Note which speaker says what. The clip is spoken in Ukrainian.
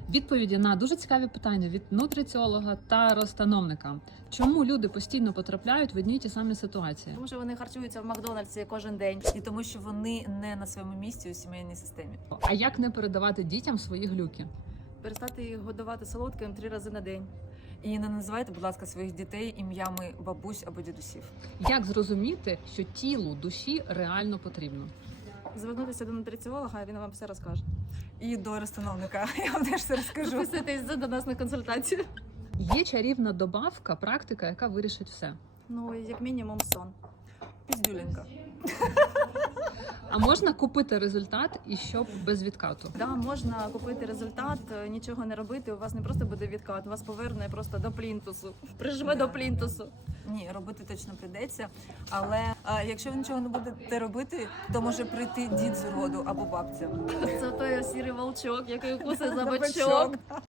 Speaker 1: Відповіді на дуже цікаві питання від нутриціолога та розстановника. Чому люди постійно потрапляють в одні й ті самі ситуації?
Speaker 2: Тому що вони харчуються в Макдональдсі кожен день, і тому що вони не на своєму місці у сімейній системі.
Speaker 1: А як не передавати дітям свої глюки?
Speaker 2: Перестати їх годувати солодким 3 рази на день. І не називайте, будь ласка, своїх дітей ім'ями бабусь або дідусів.
Speaker 1: Як зрозуміти, що тілу, душі реально потрібно?
Speaker 2: Звернутися до нутриціолога, він вам все розкаже. І до розстановника, я вам теж все розкажу. Записуйтесь до нас на консультацію.
Speaker 1: Є чарівна добавка, практика, яка вирішить все.
Speaker 2: Ну, як мінімум, сон. Піздюлінка.
Speaker 1: А можна купити результат і щоб без відкату?
Speaker 2: Да, можна купити результат, нічого не робити, у вас не просто буде відкат, вас поверне просто до плінтусу, прижме до плінтусу. Ні, робити точно прийдеться, але якщо ви нічого не будете робити, то може прийти дід з роду або бабця. Це той сірий волчок, який укусить за бочок.